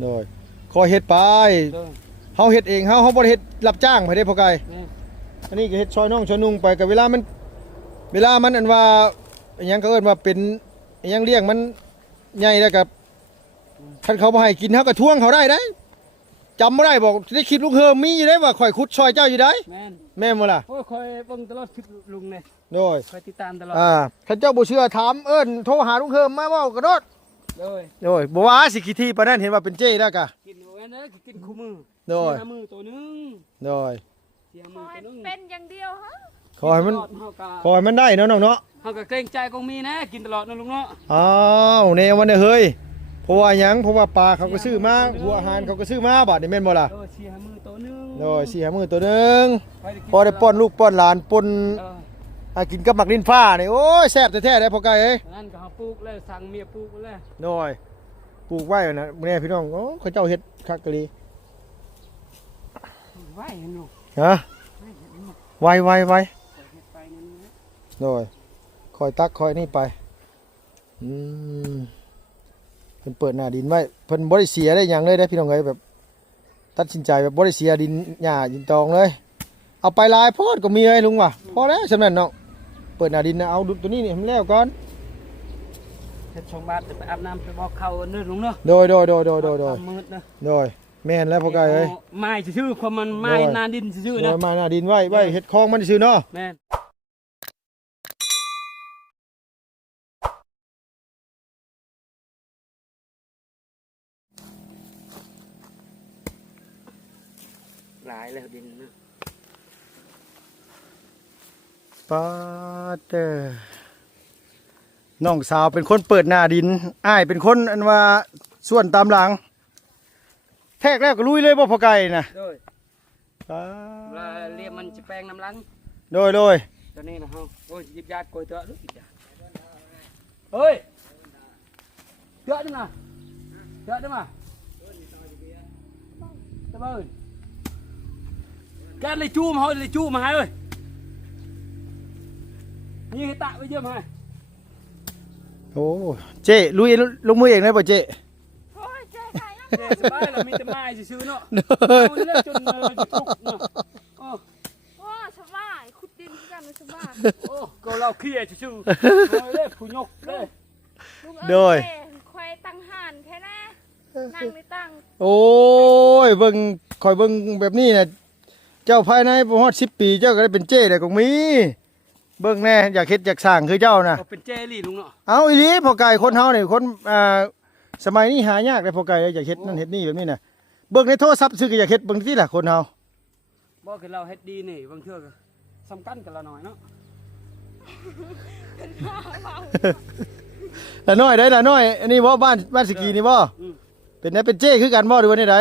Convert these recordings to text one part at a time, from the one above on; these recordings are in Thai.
โดยคอยเฮ็ดไปเฮาเฮ็ดเองเฮาบ่ได้เฮ็ดรับจ้างไผเด้พ่อไก่อันนี้ก็เฮ็ดซอยน้องซอยนุ่งไปก็เวลามันอันว่าอิหยังก็เอิ้นว่าเป็นอิหยังเลี้ยงมันใหญ่แล้วก็คันเขาบ่ให้กินเฮาก็ทวงเขาได้เด้จำบ่ได้บอกได้คลิปลูกเฮิมมีอยู่ได้ว่าข่อยขุดซอยเจ้าอยู่ได้แม่นบ่ล่ะโอ้ยคอยเบิ่งตลอดคลิปลุงเนี่ยโดยคอยติดตามตลอดคันเจ้าบ่เชื่อถามเอิ้นโทรหาลุงเฮิมมาเว้ากระโดดโดยบ่ว่าสิขี้ที่ปานนั้นเห็นว่าเป็นเจ้แล้วก็กินเอาไว้นะกินคู่มือโดยมือตัวนึงโดยเสียมือตัวนึงเป็นอย่างเดียวฮะขอให้มันได้เนาะน้องเนาะเฮาก็เกรงใจคงมีนะกินตลอดนะลุงเนาะอ้าวแนวมันเฮ้ยเพราะว่าหยังเพราะว่าปลาเขาก็ซื้อมาหัวอาหารเขาก็ซื้อมาบัดนี่แม่นบ่ล่ะเสียมือตัวนึงโดยเสียมือตัวนึงพอได้ป้อนลูกป้อนหลานปนกินกับหมักลิ้นฟ้านี่โอ้ยแซ่บแท้ๆได้พ่อไก่เอ้ยนั่นก็เฮาปลูกแล้วสั่งเมียปลูกแล้วโดยปลูกไว้นะแม่พี่น้องโอ้เขาเจ้าเฮ็ดคักกะลีไว้เนาะฮะไวโดยคอยตักคอยนี่ไปเพิ่นเปิดหน้าดินไว้เพิ่นบ่ได้เสียได้หยังเลยได้พี่น้องเอ้ยแบบตัดสินใจแบบบ่ได้เสียดินหญ้าดินตองเลยเอาไปลายโพดก็มีเลยลุงว่ะพอแล้วสำนั้นเนาะเปิดหน้าดินนะเอาตัวนี้นี่ให้มันแล้วก่อนเฮ็ดชงบ้านไปอาบน้ำไปบอกเขาเด้อลุงเนาะโดยมืดนะโดยแม่นแล้วพ่อไก่เอ้ยไม้ซื่อๆความมันไม้หน้าดินซื่อๆนะไม้หน้าดินไว้เฮ็ดคลองมันซื่อเนาะแม่นหลายแล้วดินนะปาเตอน้องสาวเป็นคนเปิดหน้าดินอ้ายเป็นคนอันว่าส่วนตามหลังแทกแล้วก็ลุยเลยบ่พ่อไก่นะโดยเรียมมันจะแปลงน้ำลังโดยตอนนี้นะฮะโอ้ยยิบยาดโกยตัวลูกเฮ้ยเยอะด้วยนะตะเบิ้ลแกเลยจูมาเลยจูมาให้เอ้ยนี่ให้ตะไปเยอะมาโอ้เจ๊ลุยลงมือเองได้ป่ะเจ๊โอ้ยเจ๊ใครนะเจ๊สบายเรามีแต่ไม้ซื่อเนาะเอาเล่นจนทุกเนาะโอ้สบายขุดดินกันสบายโอ้ก็เราเคลียร์ซื่อเล่นผู้ยกเลยโดยคอยตั้งหันแค่นั้นนั่งในตั้งโอ้ยเบิ่งคอยเบิ่งแบบนี้นะเจ้าภายในประมาณ10 ปีเจ้าก็ได้เป็นเจ๊เลยก็มีเบิ่งแน่อยากเฮ็ดอยากสร้างคือเจ้านะเป็นเจลี่ลุงเนาะเอาอีหลีพ่อไก่คนเฮานี่คนสมัยนี้หายากเลยพ่อไก่อยากเฮ็ดนั่นเฮ็ดนี่แบบนี้น่ะเบิ่งในโทรศัพท์ซื้อก็อยากเฮ็ดเบิ่งที่ล่ะคนเฮาบ่คือเราเฮ็ดดีนี่บางเทื่อก็สำคัญกับเราหน่อยเนาะละน้อยได้ละน้อยอันนี้บ่บ้านสกีนี่บ่เป็นได้เป็นเจ้คือกันบ่หรือว่าได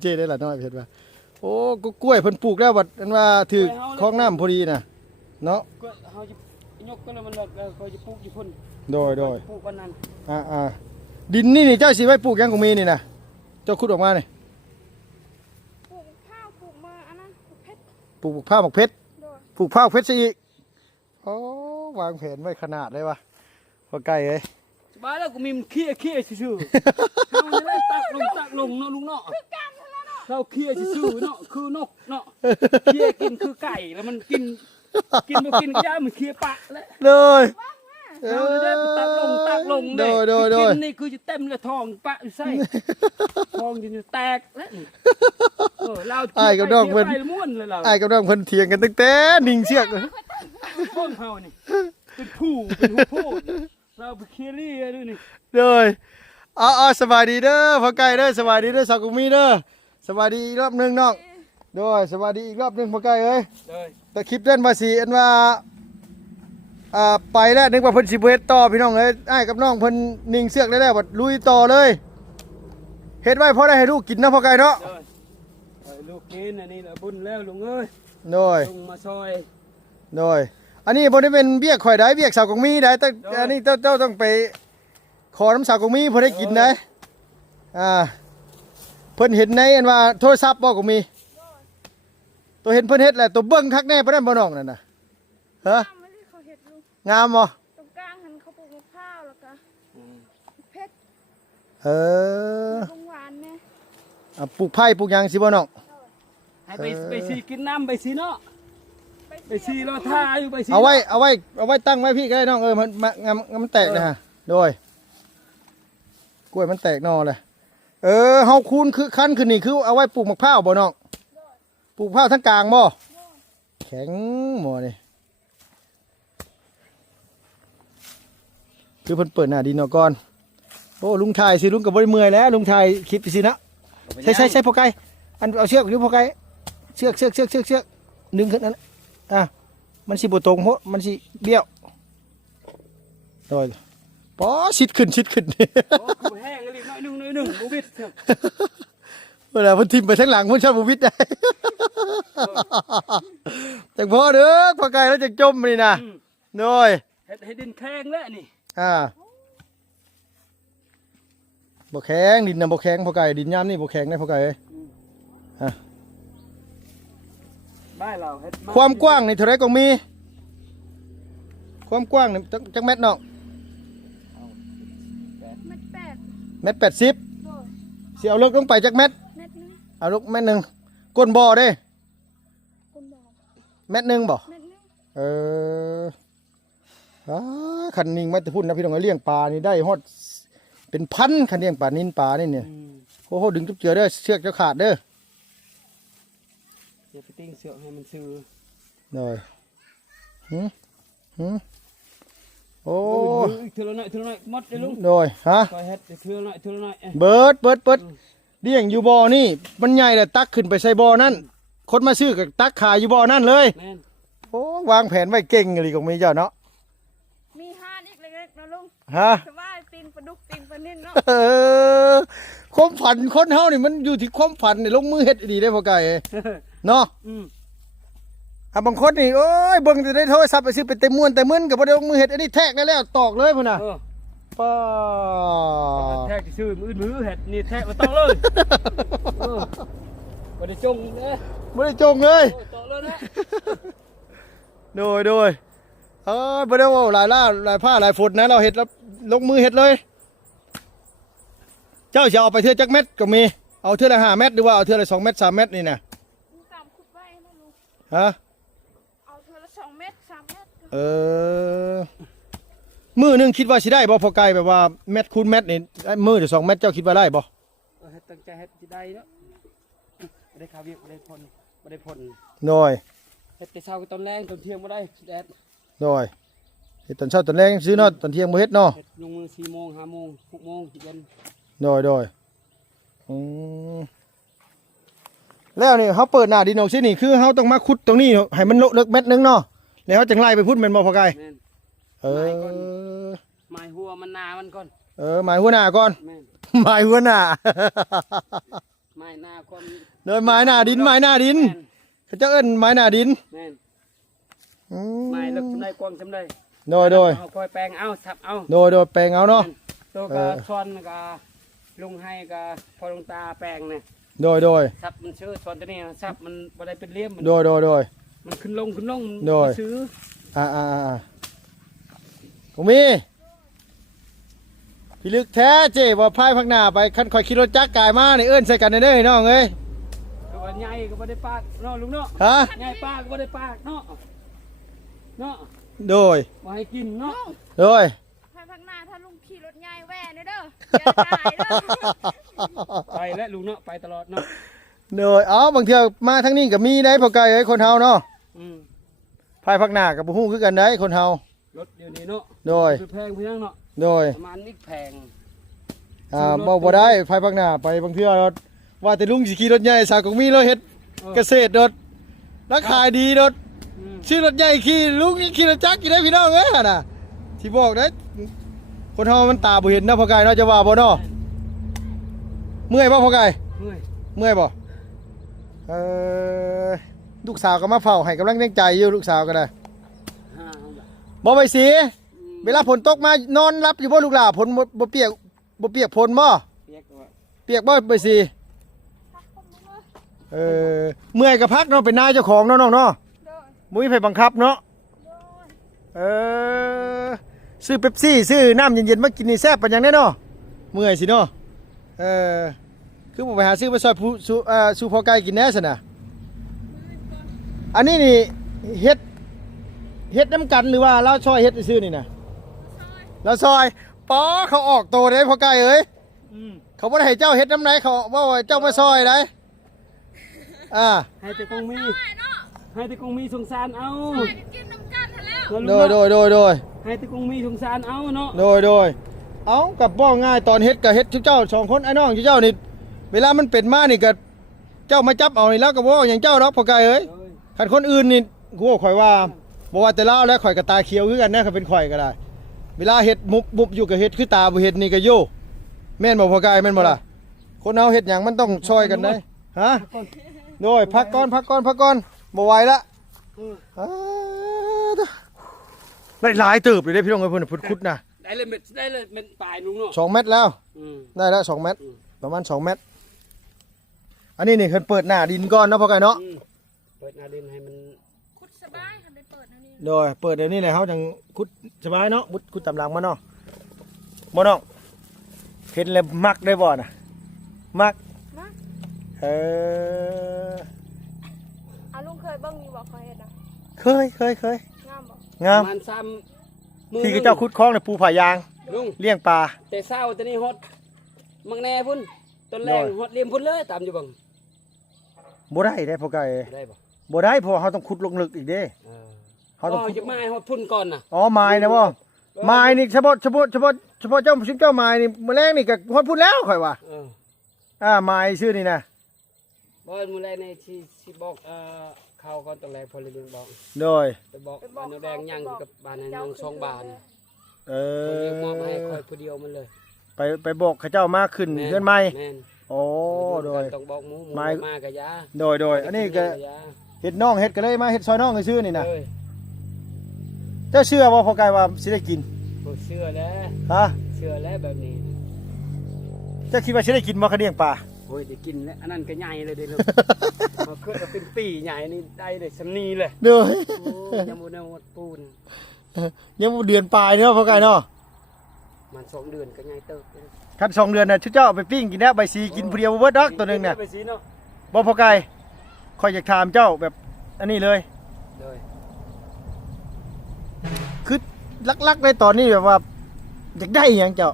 เจ้ได้ละน้อยเฮ็ดว่าโอ้กล้วยเพิ่นปลูกแล้วบัดอันว่าถือคลองน้ำพอดีน่ะเนาะเฮาจะยกกันแล้วมันแบบเขาจะปลูกอยู่พุ่นโดยปลูกวันนั้นดินนี่เจ้าสิไว้ปลูกยังก็มีนี่นะเจ้าขุดออกมานี่ปลูกข้าวปลูกมาอันนั้นปลูกเพชรปลูกข้าวหมกเพชรปลูกข้าวเพชรซะอีกโอ้วางแผนไว้ขนาดได้ปะพอใกล้เลยสบายแล้วก็มีเคี้ยซื่อๆเราจะได้ตักลงเนาะลุงเนาะเราเคี้ยซื่อเนาะคือนกเนาะเคี้ยกินคือไก่แล้วมันกินบ่กินก็ย่ามันเคี้ยปะแล้วเลยเราจะได้ตักลงโดยกินนี่คือจะเต็มเลยทองปะใส่ทองจะแตกแล้วเราไอ้กับน้องเพิ่นไอ้กับน้องเพิ่นเถียงกันตั้งแต่นิ่งเชือกต้นเฮานี่เป็นผู้เราไปเคี้ยรี่ด้วยนี่เลยสบายดีเด้อพ่อไก่เด้อสบายดีเด้อสาวกุมีเด้อสบายดีอีกรอบนึงน้องโดยสบายดีอีกรอบนึงพ่อไก่เอ้ยแต่คลิปเล่นภาษีอันว่าไปแล้วนึกว่าเพิ่นสิเฮ็ดต่อพี่น้องเอ้ยไอ้กับน้องเพิ่นนิ่งเสือกได้แล้วบัดลุยต่อเลยเฮ็ดไว้พอได้ให้ลูกกินนะพ่อไก่เนาะลูกกินอันนี้แหละบุญแล้วลุงเอ้ยโดยลุงมาซอยโดยอันนี้บ่ได้เป็นเบี้ยข่อยได้เบี้ยสาวกงมีได้แต่อันนี้เจ้าต้องไปขอน้ำสาวกงมีเพิ่นได้กินได้เพิ่นเห็นในอันว่าโทรศัพท์บ่กงมีตัวเห็นเพิ่นเฮ็ดแหละตัวเบิ่งคักแน่ปานนั้นบ่น้องนั่นน่ะฮะงามบ่ตรงกลางหันเขาปลูกมะพร้าวแล้วก็เพชร เออ ลุงหวานแม่ เอาปลูกไผ่ปลูกหยังสิบ่น้อง ให้ไปซีกินน้ำไปซีเนาะไปซีเราท่าอยู่ไปซี เอาไว้ตั้งไว้พี่ก็ได้น้องมันแตกนะฮะโดยกล้วยมันแตกนอเลยเฮาคูนคือคันคือนี่คือเอาไว้ปลูกมะพร้าวบ่น้องปลูกมะพร้าวทั้งกลางบ่แข็งหมอนี่คือเพิ่นเปิดหน้าดินเอาก่อนโอ้ลุงชายสิลุงก็บ่ได้เมื่อยแล้วลุงชายคิดไปสินะใช่พอไก่อันเอาเชือกหรือพอไก่เชือกดึงขึ้นนั่นมันสิบ่ตรงเพราะมันสิเบี้ยวโดยปอชิดขึ้น โอ้คือแห้งเลยน้อยหนึ่งบูบิดเถอะ เวลาเพิ่นทิ่มไปทั้งหลังเพิ่นชอบบ่วิดได้แต่พอเด้อพอไก่แล้วจะจมนี่นะโดย ให้ดินแข็งแล้วนี่ บ่แข็งดินน่ะบ่แข็งพอไก่ดินยามนี่บ่แข็งได้พอไก่เอ้ย บ้านเรา ความกว้างนี่เท่าไรก็มีความกว้างนี่จักเม็ดน้อง เม็ดแปด เม็ด80สิเอาลึกลงไปจักเม็ด เม็ดนึง เอาลึกเม็ดหนึงก้นบ่อเด้ คนบอก เม็ดหนึงบ่ เม็ดนึง เออคันนิ่งมาแต่พุ่นนะพี่น้องเลี้ยงปลานี่ได้ฮอดเป็นพันคันเลี้ยงปลานินปลานี่เนี่ยโอ้โหดึงจุ๊บเจือเด้อเชือกจะขาดเด้อ อย่าไปติ้งเสือกให้มันซื้อ หน่อยโอ้ เท่าหน่อยมดเลยลุง หน่อยฮะ คอยเฮ็ดเท่าหน่อย เบิดเลี้ยงอยู่บ่อนี่มันใหญ่เลยตักขึ้นไปใส่บ่อนั่นคนมาซื้อกับตักขายอยู่บ่อนั่นเลย แม่น โอ้วางแผนไว้เก่งเลยของมีเจ้าเนาะ มีห้านอีกเล็กๆนะลุง ฮะ สบายตีนปลาดุกตีนปลานิ่นเนาะ ความฝันคนเฮานี่มันอยู่ที่ความฝันนี่ลงมือเฮ็ดดีได้พอไก่เนาะบางคนนี่โอ้ยเบิ่งจะได้โทรศัพท์ไปซื้อไปเต็มม้วนแต่มึนก็บ่ได้ลงมือเฮ็ดอันนี้แทกได้แล้วตอกเลยพุ่นน่ะป้า แทกที่ซื้อมือเฮ็ดนี่แทกมาต้องเลยบ่ได้จงเด้ บ่ได้จงเลย ต่อเลยนะ โดยบ่ได้ว่าหลายล่าหลายผ้าหลายฝนนะเราเฮ็ดแล้วลงมือเฮ็ดเลย เจ้าจะเอาไปเทื่อจักเม็ดก็มีเอาเทื่อละ5เม็ดหรือว่าเอาเทื่อละ2เม็ด3เม็ดนี่น่ะ ตามขุดไว้นะลุง ฮะ เอาเธอละ2 เม็ด3 เม็ด มื้อหนึงคิดว่าสิได้บ่พอไกลแบบว่าเม็ดคูณเม็ดนี่มื้อละ2เม็ดเจ้าคิดว่าได้บ่ เฮ็ดตั้งใจเฮ็ดสิได้เนาะบ่ได้ข้าวเวียกบ่ได้พ่น โดย เฮ็ดแต่เช้าก็ตอนแรงตอนเที่ยงบ่ได้แดด โดยเฮ็ดตอนเช้าตอนแรงซื้อเนาะตอนเที่ยงบ่เฮ็ดเนาะ เฮ็ดลงมือ4 โมง 5 โมง 6 โมงเย็น โดยแล้วนี่เฮาเปิดหน้าดินออกซินี่คือเฮาต้องมาขุดตรงนี้ให้มันลึกเม็ดนึงเนาะแล้วเฮาจังไล่ไปพุ่นแม่นบ่พอไกล แม่น เออ ไม้หัวมันนามันก่อน หมายหัวหน้าก่อน แม่น หมายหัวหน้า ไม้นาก่อน โดยหมายหน้าดินหมายหน้าดิน แม่น เขาเจ้าเอิ้นหมายหน้าดิน แม่น อื ไม้ลึกจำได้กว้างจำได้ โดย เอาคอยแปลงเอาสับเอา แปลงเอาเนาะ ตัวก็ซ้อนก็ลุงให้ก็พอลงตาแปลงเนี่ย โดย สับมันซื้อซ้อนตัวนี้สับมันบ่ได้เป็นเลี่ยมมัน โดย มันขึ้นลง โดย ซื้อ ผมมีพี่ลึกแท้เจ๊ว่าพายพักหน้าไปคันคอยขี่รถจักรกายมานี่เอิ้นใส่กันเด้อน้องเอ้ย ตัวใหญ่ก็บ่ได้ปากเนาะลุงเนาะ ฮะ ใหญ่ปากก็บ่ได้ปากเนาะเนาะ โดย บ่ให้กินเนาะ โดย ภายภาคหน้าถ้าลุงขี่รถใหญ่แว่เนี่ยเด้ออย่าตายเด้อ ไปและลุงเนาะไปตลอดเนาะ โดยบางเที่ยวมาทั้งนี้ก็มีได้พอไกลเอ้ยคนเฮาเนาะ อืม พายพักหน้ากับบ่ฮู้คือกันได้คนเฮาร ถเดี๋ยวนี้เนาะ โดย คือแพงพี่น้องเนาะ โดย ประมาณนี้แพง บ่ได้พายพักหน้าไปบางเที่ยวว่าแต่ลุงสิขี่รถใหญ่สาวก็มีเราเฮ็ดเกษตรรถราคาดีรถ ชื่อรถใหญ่ขี่ลุงนี่ขี่รถจักรกี่ได้พี่น้องเอ้ยน่ะที่บอกได้คนเฮามันตาบ่เห็นนะพ่อไก่เนาะจะว่าบ่เนาะเมื่อยบ่พ่อไก่ เมื่อย เมื่อยบ่ลูกสาวก็มาเฝ้าให้กำลังใจอยู่ลูกสาวก็ได้ ห้า บ่ไปสิเวลาฝนตกมานอนรับอยู่บ่ลูกหลาฝนบ่เปียกฝนบ่ เปียกว่า เปียกบ่ไปสิเมื่อยก็พักเนาะเป็นนายเจ้าของเนาะน้องเนาะ โดย บ่มีไผบังคับเนาะ โดย ซื้อเป๊ปซี่ซื้อน้ำเย็นๆมากินนี่แซ่บปานหยังแน่เนาะเมื่อยสิเนาะ โ เออคือบ่ไปหาซื้อมาซอยผู้สู่พอไก่กินแน่ซั่นน่ะอันนี้นี่เฮ็ดน้ำกันหรือว่าเราซอยเฮ็ดซื่อๆนี่น่ะเราซอยปอเขาออกโตได้พอไก่เอ้ย อืม เขาบ่ได้ให้เจ้าเฮ็ดน้ำไหนเขาว่าเจ้ามาซอยได้ให้แต่กงมีให้แต่กงมีสงสารเอา กินน้ำกันทันแล้ว โดย ให้แต่กงมีสงสารเอาเนาะ โดยเอากับบ่ง่ายตอนเฮ็ดก็เฮ็ดเจ้าสองคนไอ้น้องเจ้านี่เวลามันเป็นมานี่ก็เจ้ามาจับเอานี่แล้วก็บ่อย่างเจ้าดอกพอไก่เอ้ยคันคนอื่นนี่กูข่อยว่าบ่ว่าแต่ลาวแล้วข่อยก็ตาเขียวคือกันนะเขาเป็นข่อยก็ได้เวลาเฮ็ดมุบอยู่ก็เฮ็ดคือตาบ่เฮ็ดนี่ก็โยแม่นบ่พอไก่แม่นบ่ล่ะคนเฮาเฮ็ดหยังมันต้องช่วยกันได้ฮะโดยพักก่อนบ่ไหวละได้หลายเติบเลยเด้พี่น้องเอ้ยเพิ่นขุดนะ ได้เลยเม็ดปลายลุงเนาะ 2 เมตรแล้ว อืม ได้แล้ว2 เมตรประมาณ2 เมตรอันนี้นี่เพิ่นเปิดหน้าดินก่อนเนาะพอไก่เนาะ เปิดหน้าดินให้มัน คุดสบายคันได้เปิดแนวนี้ โดยเปิดเดี๋ยวนี้เลยเฮาจังขุดสบายเนาะขุดตำหลังมาเนาะบ่น้องเห็นแล้วมักได้บ่น่ะมัก มา เออ อาลุงเคยเบิ่งอยู่บ่เคยเฮ็ดนะ เคย งามบ่ งาม มันซ้ำมือ ที่เจ้าขุดคลองในปูผายาง ลุง เลี้ยงปลา แต่เศร้าตอนนี้ฮอดมังแน่พุ่นต้นแรง โดย ฮอดเลียมพุ่นเลยตามอยู่บัง บ่ได้ได้พอไก่ ได้บ่ บ่ได้เพราะว่าเฮาต้องขุดลงลึกอีกเด้ เขา เฮาต้อง จะมาฮอดพุ่นก่อนน่ะ อ๋อไม้นะบ่ไม้นี่เฉพาะเจ้าชิ้นเจ้าไม้นี่มื้อแรงนี่ก็ฮอดพูดแล้วข่อยว่า ไม้ชื่อนี่นะ บ่มื้อแรกในสิบอกเข้าก่อนต้นแรงพอเลียงบอก โดย ไปบอกบ้านแดงยังอยู่กับบ้านนั้นยัง2บ้าน เอ คนเดียวมอบให้ อ คอยผู้เดียวมันเลย ไปบอกเขาเจ้ามาขึ้นเพื่อนใหม่ แม่น โอ้โดย ต้องบอกหมู ไม้ มากะยา โดยอันนี้ก็เฮ็ดน้องเฮ็ดก็เลยมาเฮ็ดซอยน้องซื่อๆนี่นะ เอ้ย เจ้าเชื่อบ่พอไกลว่าสิได้กิน บ่เชื่อแล้ว ฮะ เชื่อแล้วแบบนี้ เจ้าคิดว่าสิได้กินบ่คะเลี้ยงปลา โอ้ยได้กินแล้วอันนั้นก็ใหญ่เลยเด้อลูก มาขึ้นมาเป็นปีใหญ่นี่ได้เลยสำนีเลย เด้อ โอ้ยยังบ่ได้หมดปูน ยังบ่เดือนปลายเนาะพอไกลเนาะ มัน2 เดือนก็ใหญ่เติบเลย คัน2 เดือนน่ะชุเจ้าเอาไปปิ้งกินแล้วใบสีกินผู้เดียวบ่เบิดดอกตัวหนึงน่ะ ไปสิเนาะ บ่พอไกลข่อยอยากถามเจ้าแบบอันนี้เลย เลย คือลักๆในตอนนี้แบบว่าอยากได้หยังเจ้า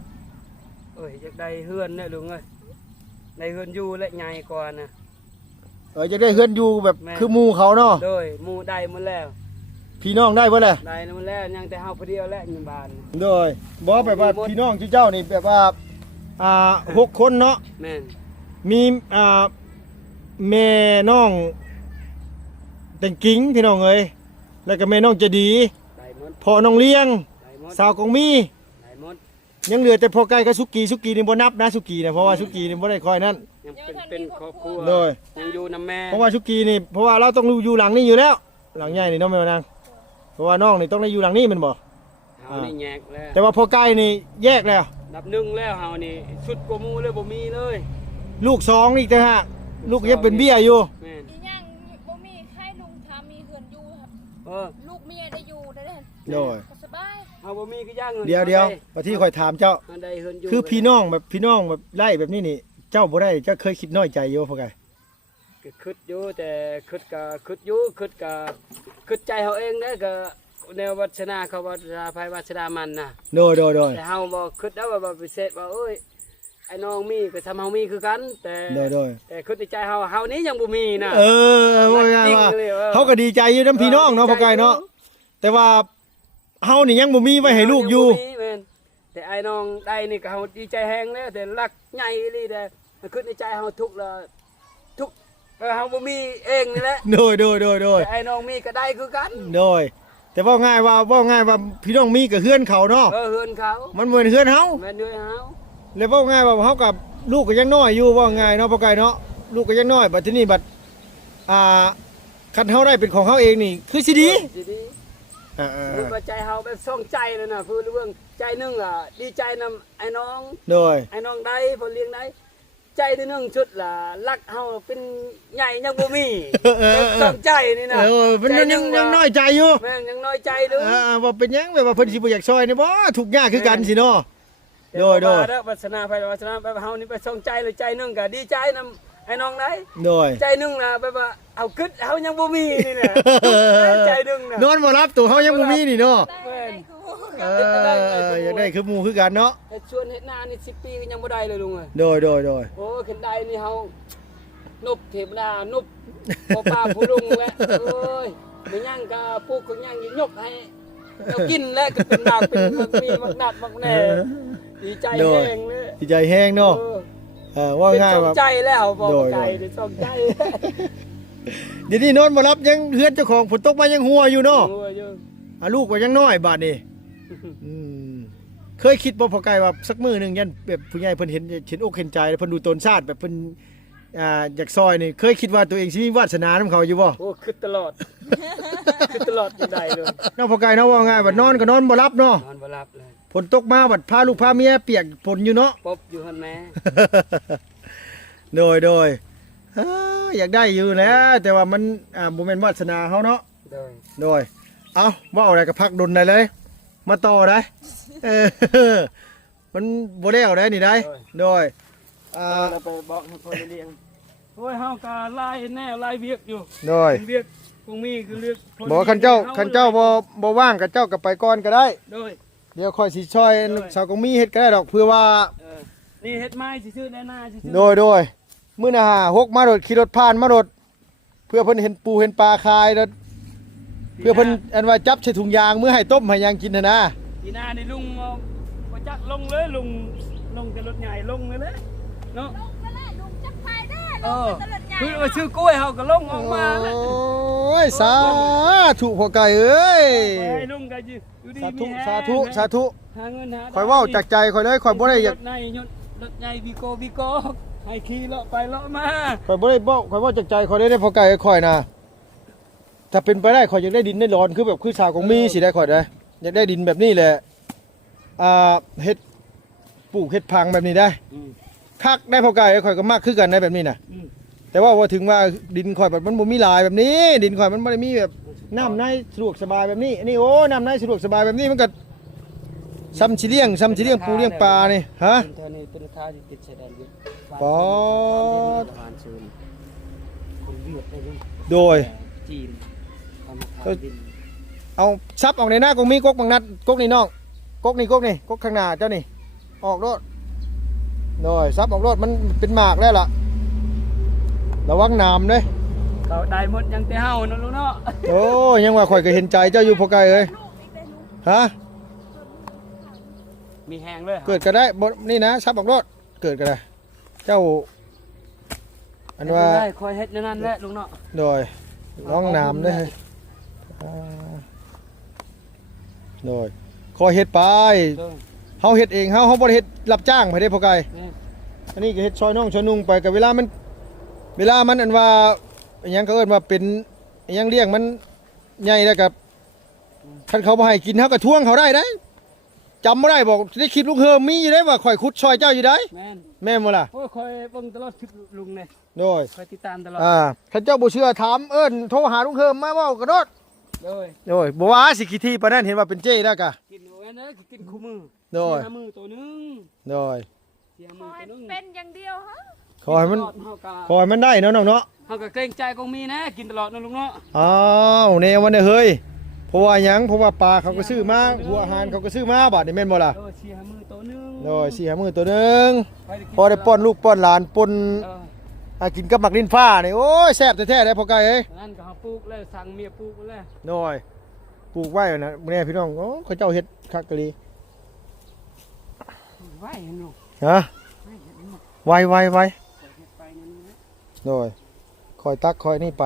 เอ้ยอยากได้เฮือนเนี่ยลุงเอ้ยได้เฮือนอยู่และใหญ่กว่านะ อยากได้เฮือนอยู่แบบ แม่ คือหมู่เขาเนาะ โดยหมู่ได้หมดแล้ว พี่น้องได้บ่แหละ ได้หมดแล้วยังแต่เฮาผู้เดียวและอยู่บ้าน โดยบอกแบบว่าพี่น้องที่เจ้านี่แบบว่า6 คนเนาะ แม่น มีแม่น้องแต่งกิ้งพี่น้องเอ้ยแล้วก็แม่น้องจะดี ได้หมด พ่อน้องเลี้ยง ได้หมด สาวกองมี ได้หมด ยังเหลือแต่พ่อไก่กับสุกี้นี่บ่นับนะสุกี้นะเพราะว่าสุกี้นี่บ่ได้คอยนั่น ยังเป็นครอบครัว โดย ยังอยู่นำแม่ เพราะว่าสุกี้นี่เพราะว่าเราต้องอยู่หลังนี้อยู่แล้ว หลังใหญ่นี่เน้องแม่นางเพราะว่าน้องนี่ต้องได้อยู่หลังนี้แมันบ่ เฮานี่แยกแล้ว แต่ว่าพ่อไก่นี่แยกแล้ว นับหนึ่งแล้วเฮานี่ชุดกว่าหมู่เลยบ่มีเลย ลูก2อีกต่างหากลูกยังเป็นเบี้ยอยู่ แม่น อีหยังบ่มีใครลุงทามีเฮือนอยู่ครับ เออ ลูกเมียได้อยู่ได้เด้ โดย ก็สบาย เฮาบ่มีคือย่าง เดี๋ยวมาที่คอยถามเจ้า เฮาได้เฮือนอยู่ คือพี่น้องแบบไล่แบบนี้นี่ เจ้าบ่ได้เจ้าเคยคิดน้อยใจอยู่พ่อไก่ ก็คิดอยู่แต่คิดก็คิดอยู่คิดก็คิดใจเฮาเองเด้อก็แนววัฒนาเขาวัฒนาภัยวัฒนามันน่ะ โดย แต่เฮาบ่คิดแล้วว่าพิเศษว่าเอ้ยไอ้น้องมีก็ทำเฮามีคือกัน แต่ โดย แต่คิดในใจเฮานี้ยังบ่มีนะ ว่าไงว่าเขาก็ดีใจอยู่น้ำพี่น้องเนาะพ่อไก่เนาะแต่ว่าเฮานี่ยังบ่มีไว้ให้ลูกอยู่ บ่มีแม่นแต่ไอ้น้องได้นี่ก็เฮาดีใจแฮงแล้วแต่รักใหญ่อีหลีแต่คิดในใจเฮาทุกข์ละทุกข์เฮาบ่มีเองนี่แหละ โดย แต่ไอ้น้องมีก็ได้คือกัน แต่ว่าง่ายว่าพี่น้องมีกับเฮือนเขาเนาะ เฮือนเขา มันเหมือนเฮือนเฮา แม่นด้วยเฮา แล้วว่าง่ายว่าเฮากับลูกก็ยังน้อยอยู่ว่าง่ายเนาะพ่อไก่เนาะลูกก็ยังน้อยบัดทีนี้บัดคันเฮาได้เป็นของเฮาเองนี่คือสิดี สิดี ๆ คือว่าใจเฮาแบบส่องใจเลยนะคือเรื่องใจหนึงล่ะดีใจนำไอ้น้อง โดย ไอ้น้องได้พอเลี้ยงได้ใจที่หนึงชุดล่ะรักเฮาเป็นใหญ่ยังบ่มีแบบส่องใจนี่นะ มัน ใจห ยัง ว่า น้อยใจอยู่ แม่งยังน้อยใจเด้อ ว่าเป็นหยังแบบว่าเพิ่นสิบ่อยากซอยนี่บ่ทุกข์ยากคือกันสิเนาะ โดย เด้อวาสนาไปวาสนาไปเฮานี่ไปส่งใจเลยใจหนึงก็ดีใจนำไอ้น้องได้ โดย ใจหนึงน่ะแบบว่าเอาคิดเฮายังบ่มีนี่น่ะใจหนึงน่ะ นอนบ่รับตัวเฮายังบ่มีนี่เนาะ ได้คือ อยากได้คือหมู่คือกันเนาะ เฮ็ดชวนเฮ็ดนานี่10 ปีก็ยังบ่ได้เลยลุงเอ้ย โดย โอ้ขึ้นได้นี่เฮานบเทพดานบพ่อป้าผู้ลุงแหละเอ้ยไม่ยั่งก็ปลูกก็ยั่งยกให้เอากินแล้วก็เป็นดากเป็นมักมีมักนัดมักแน่ดีใจแฮงเลย ดีใจแห้งเนาะว่า เป็น ง่าย สอง ว่า ใจแล้วบอกไก่เป็นสองใจ เดี๋ยวนี้นอนบ่รับยังเฮือนเจ้าของฝนตกมายังหัวอยู่เนาะ โอ้ยอยู่ ลูกก็ยังน้อยบาดนี้เคยคิดบ่พอไกลว่าสักมื้อหนึงยันแบบผู้ใหญ่เพิ่นเห็นอกเห็นใจแล้วเพิ่นดูตนชาติแบบเพิ่นอยากซอยนี่เคยคิดว่าตัวเองสิมีวาสนานํเขาอยู่บ่ โอ้คือตลอดคือตลอดอยู่ใดเลย เนาะพอไกลเนาะว่าง่ายว่านอนก็นอนบ่รับเนาะ นอนบ่หลับเลย ฝนตกมาบัดพาลูกพาเมียเปียกฝนอยู่เนาะ ปบอยู่หั่นแม่ โดยอยากได้อยู่แหล้วแต่ว่ามันบ่แม่นวาสนาเฮาเนาะ โดย เอาเว้าอะไรก็พักดนได้เลย มาต่อได้มันบ่แล้วได้นี่ได้โดยเราไปบอกให้คนเลี้ยงโอ้ยเฮาก็ไล่แน่ไล่เวียกอยู่ โดย เวียกคงมีคือเลือก บอกคันเจ้าบ่ว่างกับเจ้าก็ไปก่อนก็ได้ โดย เดี๋ยวค่อยสิช่วยสาวกงมีเฮ็ดก็ได้ดอกเพื่อว่า นี่เฮ็ดไม้ซื่อๆแน่นาซื่อ โดยมื้อหน้าหกมาโดดขี่รถผ่านมาโดดเพื่อเพิ่นเห็นปูเห็นปลาคายแล้วเพื่อเพิ่นอันว่าจับใส่ถุงยางมื้อให้ต้มให้ยางกินน่ะนะ อีนานี่ลุงบ่จักลงเลยลุงลงแต่รถใหญ่ลงเลยเนาะ ลงไปแล้วลุงจักไปได้ เอ ลง อ ไปตลอดใหญ่ คือว่าชื่อกล้วยเฮาก็ลงออกมา โอ้ยสาธุพ่อไก่เอ้ย ให้ลุงก็อยู่ดี สาธุสาธุ หาเงินหา ข่อยเว้าจากใจข่อยเลยข่อยบ่ได้อยาก รถใหญ่วิโก้ให้ขี่เลาะไปเลาะมา ข่อยบ่ได้บอกข่อยเว้าจากใจข่อยได้พ่อไก่ข่อยนะถ้าเป็นไปได้ข่อยอยากได้ดินได้ร้อนคือแบบคือสาวของมีสิได้ข่อยได้อยากได้ดินแบบนี้แหละเฮ็ดปลูกเฮ็ดพังแบบนี้ได้คักได้พ่อไก่ข่อยก็มักคือกันได้แบบนี้น่ะแต่ว่าถึงว่าดินข่อยแบบมันบ่มีหลายแบบนี้ ดินข่อยมันบ่ได้มีแบบน้ำในสะดวกสบายแบบนี้อันนี้โอ้น้ำในสะดวกสบายแบบนี้มันก็ซ้ำสิเลี้ยงปูเลี้ยงปลานี่ฮะ เท่านี้เป็นค่าที่ติดชายแดนเวียด ปอด ประมาณเชิญคนเวียดได้ด้วย โดย จีนทำขายดิน เอาซับออกในหน้ากงมีกกบางนัดกกนี่น้องกกนี่กกข้างหน้าเจ้านี่ออกรถโดยซับออกรถมันเป็นหมากแล้วล่ะระวังน้ำเด้ เขาได้หมดยังแต่เฮาเนาะลูกเนาะ โอ้ยังว่าข่อยก็เห็นใจเจ้าอยู่พอไกลเอ้ย ลูกอีกเลยลูก ฮะ มีแหงเลย เกิดก็ได้บ่นี่นะซับออกรถเกิดก็ได้เจ้าอันว่า ได้คอยเฮ็ดนั่นแหละลุงเนาะ โดยน้องน้ำเด้โดยคอยเฮ็ดไปเฮาเฮ็ดเองเฮาบ่ได้เฮ็ดรับจ้างไปเด้พอไกล อันนี้ก็เฮ็ดซอยน้องชอยนุ่งไปกับเวลามันอันว่าอิหยังก็เอิ้นว่าเป็นอิหยังเลี้ยงมันใหญ่แล้วกับคันเขาบ่ให้กินเฮาก็ทวงเขาได้จำบ่ได้บอกได้คลิปลุงเฮิมมีอยู่ได้ว่าข่อยขุดซอยเจ้าอยู่ได้ แม่น แม่นบ่ล่ะ โอ้ยคอยเบิ่งตลอดคลิปลุงเนี่ย โดย คอยติดตามตลอด คันเจ้าบ่เชื่อถามเอิ้นโทรหาลุงเฮิมมาเว้ากระโดด โดย โดยบ่ว่าสิขี้ที่ปานนั้นเห็นว่าเป็นเจ้แล้วกะ กินเอาไว้นะกินคู่มือ โดย เสียมือตัวหนึง โดย เสีย ค มือ อย ตัวหนึง เป็นอย่างเดียวฮะ ขอให้มัน เฮาก็ ขอให้มันได้เนาะน้องเนาะ เฮาก็เกรงใจคงมีนะกินตลอดนะลุงเนาะ อ้าวแนวมันเด้อเฮ้ยเพราะว่าหยังเพราะว่าปลาเขาก็ซื้อมาหัวอาหารเขาก็ซื้อมาบาดนี่แม่นบ่ล่ะ โดยเสียมือตัวหนึง โดยสี่หามือตัวหนึง ไปกิน พอได้ป้อนลูกป้อนหลานปน เออ กินกับหมักดินฟ้านี่โอ้ยแซ่บแท้ๆได้พอไก่เอ้ย นั่นก็เฮาปลูกแล้วสั่งเมียปลูกแล้ว โดยปลูกไว้นะแม่พี่น้องโอ้เขาเจ้าเฮ็ดคักกะลี ไว้เห็นลูก ฮะ ไว้เห็นลูก ไว เฮ็ดไปนั่นนะ โดยคอยตักคอยนี่ไป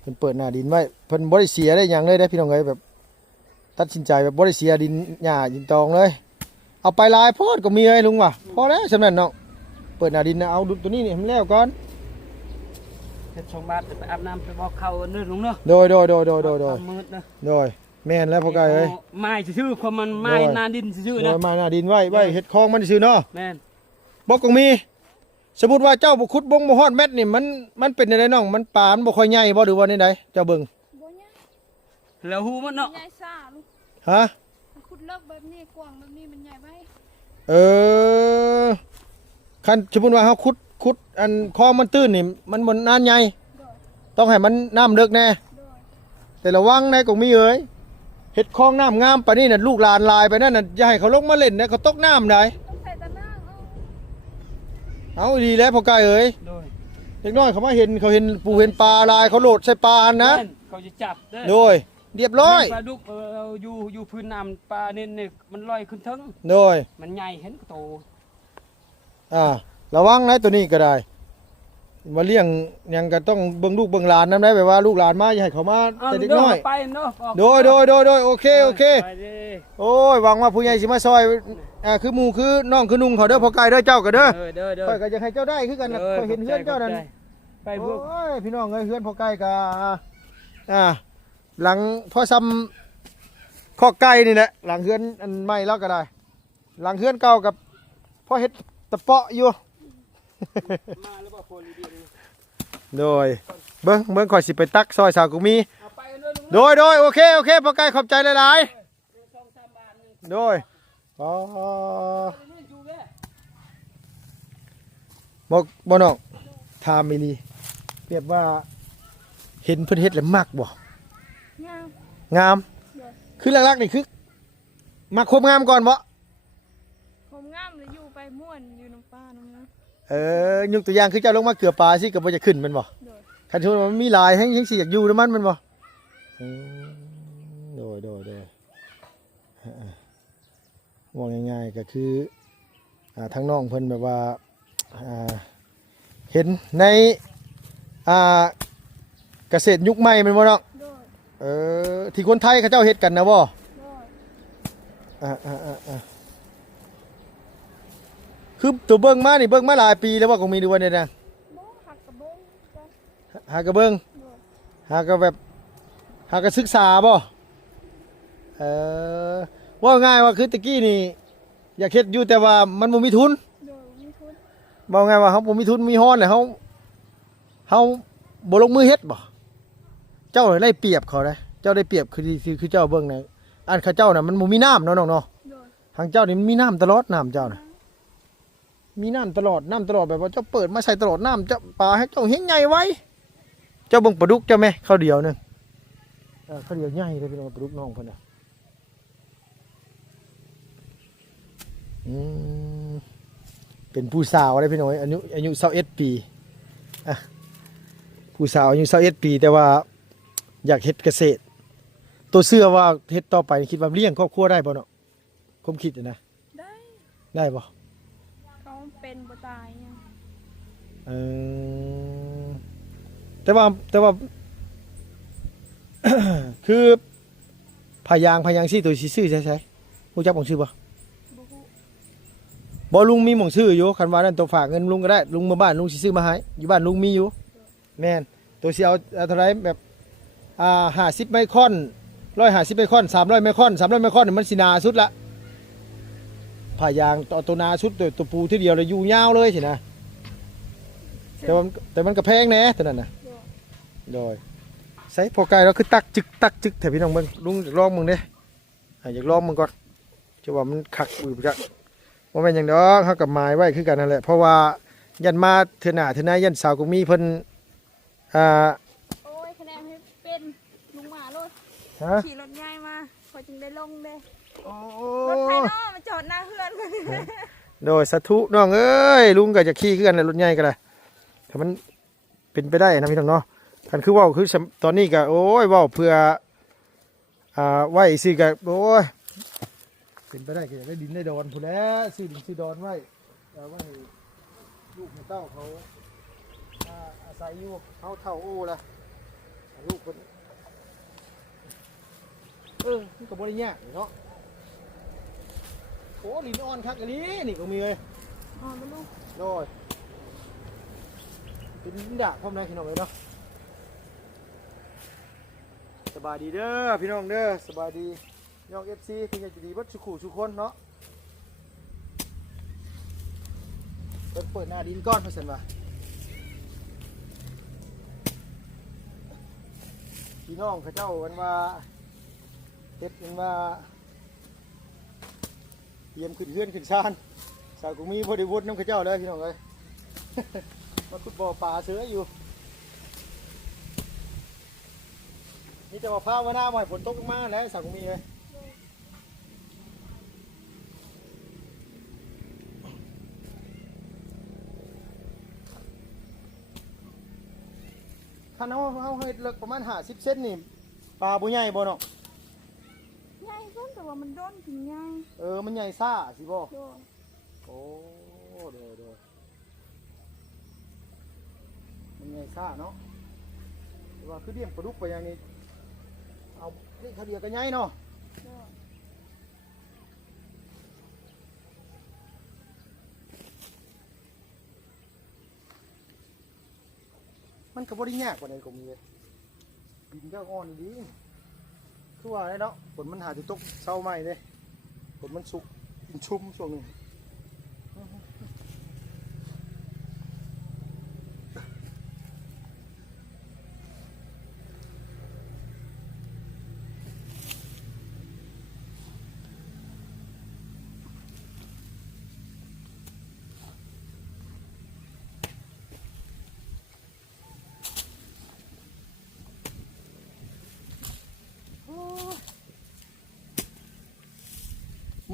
เพิ่นเปิดหน้าดินไว้เพิ่นบ่ได้เสียได้หยังเลยได้พี่น้องเอ้ยแบบ ตัดสินใจแบบบ่ได้เสียดินหญ้าดินตองเลย เอาไปหลายโพดก็มีเอ้ยลุงว่ะพอแล้วสำนั้นเนาะเปิดหน้าดินนะเอาดูตัวนี้นี่ให้มันแล้วก่อน เฮ็ดชงบาทไปอาบน้ำไปบอกเขาเนื้อลุงเนาะ โดย ความมืดนะ โดยแม่นแล้วพอไก่เอ้ย ไม้ชื่อความมันไม้นาดินชื่อ โด นะ ยมาหน้าดินไว้เฮ็ดคลองมันซื่อเนาะ แม่น บอกกงมี สมมุติว่าเจ้าบ่ขุดบ่ฮอดเม็ดนี่มันเป็นจังไดน้องมันปลามันบ่ค่อยใหญ่บ่หรือว่าจังไดเจ้าเบิ่ง บัวใหญ่ แล้วหูมันเนาะ ใหญ่ซ่าลูก ฮะ ขุด เลิกแบบนี้กว้างแบบนี้มันใหญ่ไว้ เออคันสมมุติว่าเฮาขุดอันคลองมันตื้นนี่มันบ่นานใหญ่ โดย ต้องให้มันน้ำลึกแน่ โดย แต่ระวังในกงมีเอ้ยเฮ็ดคลองน้ำงามปานนี้น่ะลูกหลานลายไปนั่นน่ะอย่าให้เขาลงมาเล่นนะเขาตกน้ำได้ ต้องใส่ตะนางเอา เอาดีแล้วพ่อไก่เอ้ย โดย เด็กน้อยเขามาเห็นเขาเห็นปูเห็นปลาลายเขาโหลดใส่ปลาอันนะ แม่เขาจะจับเด้อ โดยเรียบร้อย ปลาดุกอยู่พื้นน้ำปลาเนี่ยนี่มันลอยขึ้นทั้ง โดย มันใหญ่เห็นโต ระวังนะตัวนี้ก็ได้มาเลี้ยงยังก็ต้องเบิ่งลูกเบิ่งหลานนำได้แบบว่าลูกหลานมาอย่าให้เขามา เอา แต่เด็ก เด้ น้อย ไปเนาะออก โดยโอเค ไปเด้ โอ้ยหวังว่าผู้ใหญ่สิมาซอยคือหมู่คือน้องคือนุ่งเขาเด้อพ่อไก่เด้อเจ้าก็เด้อ เด้อ ข่อยก็อยากให้เจ้าได้คือกันนะข่อยเห็นเฮือนเจ้านั่น ไปพวก โอ้ยพี่น้องเอ้ยเฮือนพ่อไก่ก็หลังพ่อซ้ำข้อไก่นี่แหละหลังเฮือนอันใหม่แล้วก็ได้ หลังเฮือนเก่ากับพ่อเฮ็ดตะเปาะอยู่ มาแล้วบ่โคลีเดียนี่ โดยเบิ่งข่อยสิไปตักซอยสาวกุมี เอาไปเด้อลุง โดยโอเคพ่อไก่ขอบใจหลาย 2-3 บาทนึง ๆโดยอ๋อ นี่อยู่เด้อ บ่น้องถามอีหลีเปรียบว่าเห็นเพิ่นเฮ็ดแล้วมักบ่ งาม งาม โดย คือหลักๆนี่คือมักความงามก่อนบ่ ผมงามเลยอยู่ไปม่วนอยู่น้ำปลาน้ำนะ ยกตัวอย่างคือเจ้าลงมาเกือปลาสิก็บ่จะขึ้นแม่นบ่ โดย คันสมมุติว่ามันมีหลายแฮงสิอยากอยู่นำมันแม่นบ่โดยว่าง่ายๆก็คือทางน้องเพิ่นแบบว่าเห็นในเกษตรยุคใหม่แม่นบ่น้อง โดย ที่คนไทยเขาเจ้าเฮ็ดกันนะบ่ โดย คือตัวเบิ่งมานี่เบิ่งมาหลายปีแล้วว่าคงมีดูวันนี้นะ โบ้หักกระโบ้กัน หากระเบิ่ง โดย หากระแบบหากระศึกษาบ่ว่าง่ายว่าคือตะกี้นี่อยากเฮ็ดอยู่แต่ว่ามันบ่มีทุน โดยมีทุน บอกง่ายว่าเฮาบ่มีทุนมีฮ้อนเลยเฮาบ่ลงมือเฮ็ดบ่เจ้าได้เปรียบเขาเด้เจ้าได้เปรียบคือเจ้าเบิ่งน่ะอันเขาเจ้าน่ะมันบ่มีน้ำเนาะน้องเนาะ โดย ทางเจ้านี่มันมีน้ำตลอดน้ำเจ้าน่ะมีน้ำตลอดแบบว่าเจ้าเปิดมาใส่ตลอดน้ำเจ้าปลาให้เจ้าเฮ็ดใหญ่ไว้เจ้าเบิ่งปลาดุกเจ้าแม่ข้าวเดียวนึงข้าวเดียวใหญ่เลยพี่น้องปลาดุกน้องเพิ่นน่ะเป็นผู้สาวได้พี่น้อยอายุ21ปีผู้สาวอายุ21ปีแต่ว่าอยากเฮ็ดเกษตรตัวเสื้อว่าเฮ็ดต่อไปคิดว่าเลี้ยงครอบครัวได้บ่เนาะผมคิดนะ ได้ ได้บ่ เขาเป็นบ่ตายยัง แต่ว่า คือพายางซี่ตัวสิซื้อใช่รู้จักหม่องซื้อบ่ บ่ฮู้ บ่ลุงมีหม่องซื้ออยู่คันว่านั่นตัวฝากเงินลุงก็ได้ลุงมาบ้านลุงสิซื้อมาให้อยู่บ้านลุงมีอยู่แม่นตัวสิเอาเท่าไหร่แบบ50ไมครอน150ไมครอน300ไมครอน300ไมครอนนี่มันสิหนาสุดละพายางตัวหนาสุดตัวปูทีเดียวเลยอยู่ยาวเลยสินะแต่มันก็แพงแหน่ตัวนั้นน่ะ โดย โดยใส่พอไก่เราคือตักจึกแถวพี่น้องเบิ่งลุงอยากลองมึงเด้อยากลองมึงก่อนจะว่ามันคักอยู่จักว่าแม่นหยังดอกเฮากับหมายไว้คือกันนั่นแหละเพราะว่ายันมาเทื่อหน้ายันสาวก็มีเพิ่นโอ้ยคะแนนให้เป็นลุงหมาโลด ฮะ ขี่รถใหญ่มาพอจึงได้ลงเด้ โอ้ รถไฟนอมาจอดหน้าเฮือนกัน โดยสาธุน้องเอ้ยลุงก็จะขี่คือกันแหละรถใหญ่ก็ได้ถ้ามันเป็นไปได้นะพี่น้องเนาะคันคือเว้าคือตอนนี้ก็โอ้ยเว้าเพื่อไว้สิก็โอ้ยเป็นไปได้ก็อยากได้ดินได้ดอนพู้นแหล้วซื้อดินซื้อดอนไว้เอาไว้ให้ลูกให้เต้าเขาอาศัยอยู่เฮาเท่าโอ้ล่ะลูกเพิ่นมันก็บ่ได้ยากเนาะโอ้ดินอ่อนคักอีหลีนี่ก็มีเอ้ย อ๋อมาลูก โดยเป็นดินดาพร้อมนะพี่น้องเอ้ยเนาะสบายดีเด้อพี่น้องเด้อสบายดีน้อง FC ที่อยากจะดีเบิดสุขุสุคนเนาะเปิดหน้าดินก้อนเพิ่นซั่นว่าพี่น้องเขาเจ้ากันว่าเฮ็ดกันว่า รียมขึ้นเฮือนขึ้นชานสาวกูมีพอดีวุฒิน้ำข้าเจ้าเลยพี่น้องเอ้ย มาขุดบ่อปลาเสืออยู่นี่จะมาพาว่าหน้าใหม่ฝนตกลงมาแล้วสาวกูมีเลยถ้าเอาเฮ็ดเลิกประมาณ50 เซนนี่ปลาบ่ใหญ่บ่เนาะ ใหญ่ขึ้นแต่ว่ามันโดนถึงใหญ่ มันใหญ่ซ่าสิบ่ โดน โอ้เด้อมันใหญ่ซ่าเนาะแต่ว่าคือเลี้ยงปลาดุกไปอย่างนี้เอาเลี้ยงเขาเดียวกันใหญ่เนาะ โดน มันก็บ่ได้ยากกว่าใดก็มีเลยดินก็อ่อนดีทั่วเลยเนาะฝนมันหาที่ตกเช้าใหม่เลยฝนมันสุกกินชุ่มช่วงนี้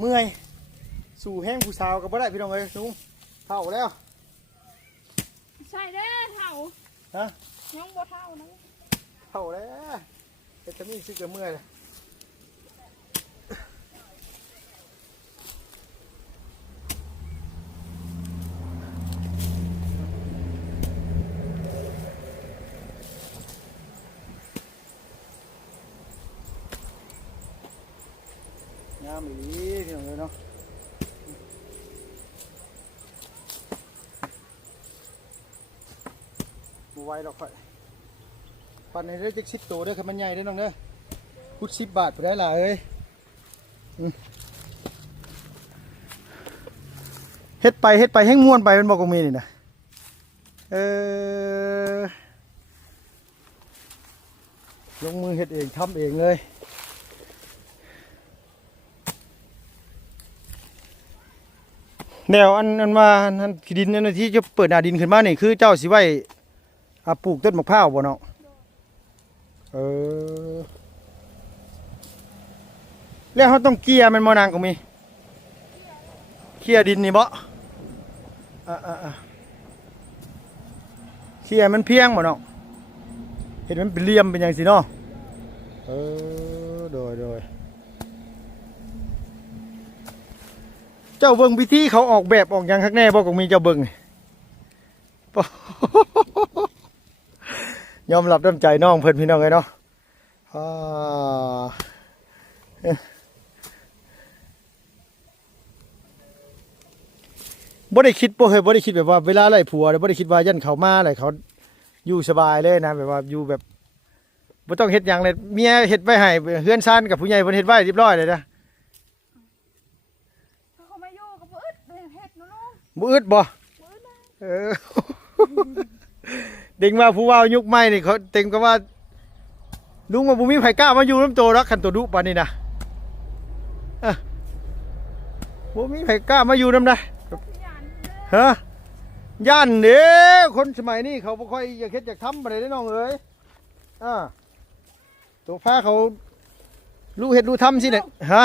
เมื่อยสู่แห้งผู้สาวก็บ่ได้พี่น้องเอ้ยสูงเท่าแล้ว ใช่เด้อเท่า ฮะ ยังบ่เท่านะ เท่าแล้วเฮ็ดจะมีสิจะเมื่อยเลยงามอีหลีพี่น้องเอ้ยเนาะบ่ไหวหรอกค่อยปั่นให้ได้จัก10 ตัวเด้อครับมันใหญ่เด้อน้องเด้อพุด10 บาทไปได้ล่ะเอ้ยเฮ็ดไปแห้งม่วนไปมันบอกก็มีนี่นะลงมือเฮ็ดเองทำเองเลยแนวอันว่าอันที่ดินนั่นที่จะเปิดหน้าดินขึ้นมานี่คือเจ้าสิไว้ปลูกต้นมะพร้าวบ่เนาะแล้วเขาต้องเกลี่ยมันบ่นางก็มีเกลี่ยดินนี่บ่เกลี่ยมันเพียงบ่เนาะเห็นมันเป็นเหลี่ยมเป็นอย่างสิเนาะโดยเจ้าเบิ่งพิธีเขาออกแบบออกอย่างข้างแน่บ่ก็มีเจ้าเบิ่ง ยอมรับน้ำใจน้องเพิ่นพี่น้องเลยเนาะบ่ได้คิดบ่ได้คิดแบบว่าเวลาไล่ผัวบ่ได้คิดว่ายันเขามาอะไรเขาอยู่สบายเลยนะแบบว่าอยู่แบบบ่ต้องเฮ็ดหยังเลยเมียเฮ็ดไว้ให้เฮือนซ่านกับผู้ใหญ่เพิ่นเฮ็ดไว้เรียบร้อยเลยนะ ถ้าเขามาอยู่กับบ่อึดเลยเฮ็ดเนาะลุง บ่อึดบ่ บ่อึดนะ เด็กมาผู้ว่ายุคใหม่นี่เขาเต็มก็ว่าลุงว่าบ่มีไผกล้ามาอยู่น้ำโตรักคันตัวดุปานนี้นะบ่มีไผกล้ามาอยู่น้ำได้ ย่านเด้อ ฮะย่านเด้คนสมัยนี้เขาบ่ค่อยอยากเฮ็ดอยากทำปานใดเด้น้องเอ้ยตัวพาเขารู้เฮ็ดรู้ทำสิเนี่ยฮะ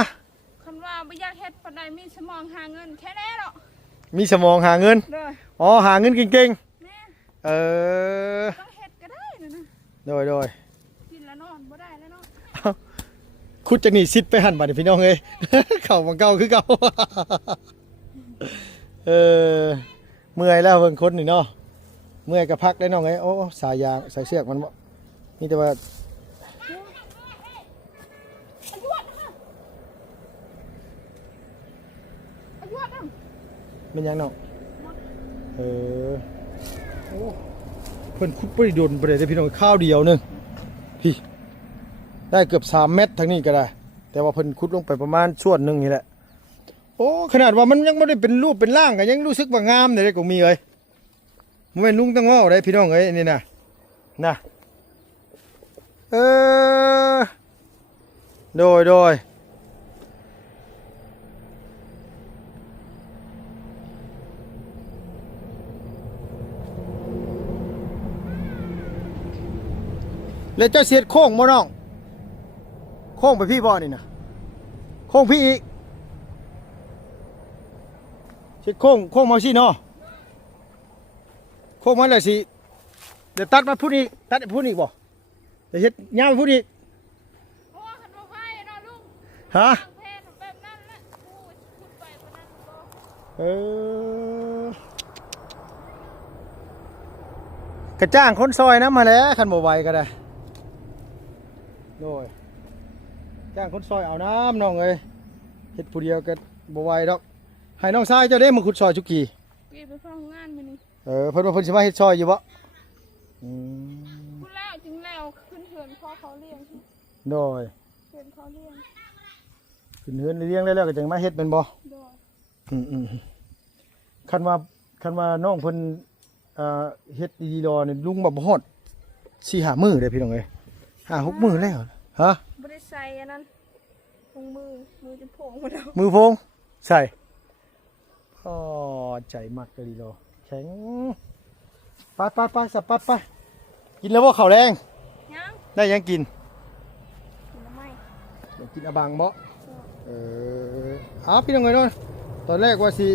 คันว่าบ่อยากเฮ็ดปานใดมีสมองหาเงินแค่แน่เนาะ มีสมองหาเงิน เด้อ อ๋อหาเงินเก่ง แม่ ๆต้องเฮ็ดก็ได้นะนะ โดย กินแล้วนอนบ่ได้แล้วเนาะ คุดจากนี่ซิดไปหั่นบัดนี้พี่น้องเอ้ย เข้าบังเก่าคือเก่า เมื่อยแล้วเบิ่งคนนี่เนาะเมื่อยก็พักได้น้องเอ้ยโอ้สายยางสายเชือกมันบ่มีแต่ว่าเป็นหยังเนาะโอ้เพิ่นคุดบ่ได้โดนบ่ได้แต่พี่น้องข้าวเดียวนึงพี่ได้เกือบ3 เมตรทางนี้ก็ได้ แต่ว่าเพิ่นขุดลงไปประมาณส่วนหนึ่งนี่แหละโอ้ขนาดว่ามันยังไม่ได้เป็นรูปเป็นร่างก็ยังรู้สึกว่างามเลยก็มีเลยมันเป็นลุงตั้งง้อได้พี่น้องเอ้ยนี่นะโดย แล้วเจ้าเสียดโค้งบ่น้องโค้งไปพี่บ่นี่นะโค้งพี่อีกเสียดโค้งมาสิเนาะโค้งมาเลยสิเดี๋ยวตัดมาพูดอีกตัดพูดอีกบ่เดี๋ยวเฮ็ดยาวไปพูดอีก โอ้คันบ่ไฟเนาะลุง ฮะ ทางเพนแบบนั้นแหละโอ้ยขุดไปกว่านั้นบ่ กระจ้างคนซอยน้ำมาแล้วคันบ่ไหวก็ได้โดยจ้างคนซอยเอาน้ำน้องเอ้ยเฮ็ดผู้เดียวก็บ่ไหวดอกให้น้องชายเจ้าเด้มาขุดซอยจุกี้ พี่ไปฟังงานมื้อนี้ เพิ่นว่าเพิ่นสิมาเฮ็ดซอยอยู่บ่อืม พูดแล้วจึงแล้วขึ้นเฮือนพ่อเขาเลี้ยง โดย เฮือนเขาเลี้ยง ขึ้นเฮือนเลี้ยงได้แล้วก็จังมาเฮ็ดแม่นบ่ โดย อืมคันว่าน้องเพิ่นเฮ็ดดีๆดอนี่ลุงบ่ฮอด4-5 มื้อเด้พี่น้องเอ้ย5-6 มื้อแล้วฮะ บ่ได้ใส่อันนั้นลงมือจะโผล่หมดแล้ว มือพงใส่อ๋อใจมักเลยดีโลแข็งไปสับไปกินแล้วว่าข้าวแรง ยัง ได้ยังกิน กินแล้วไม่ อยากกินอะบังบ่พี่น้องเอ้ยเนาะตอนแรกว่าสิ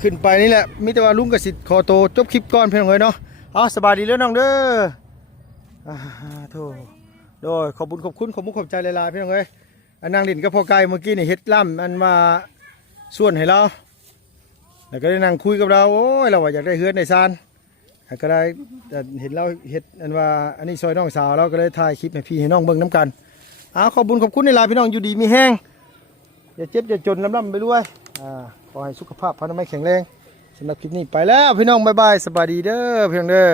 ขึ้นไปนี่แหละมิแต่ว่าลุงกับสิขอโตวจบคลิปก่อนพี่น้องเอ้ยเนาะสบายดีแล้วน้องเด้อโธ่โดยขอบคุณขอบใจหลายๆพี่น้องเอ้ยอันนางดินกับพ่อไก่เมื่อกี้นี่เฮ็ดล่ำอันมาส่วนให้เราแล้วก็ได้นั่งคุยกับเราโอ้ยเราว่าอยากได้เฮือนในซานก็ได้แต่เห็นเราเฮ็ดอันว่าอันนี้ซอยน้องสาวเราก็เลยถ่ายคลิปให้พี่ให้น้องเบิ่งน้ำกันขอบคุณในลายพี่น้องอยู่ดีมีแห้งอย่าเจ็บอย่าจนลำไปด้วยขอให้สุขภาพพรรณนามัยแข็งแรงสำหรับคลิปนี้ไปแล้วพี่น้องบ๊ายบายสบายดีเด้อพี่น้องเด้อ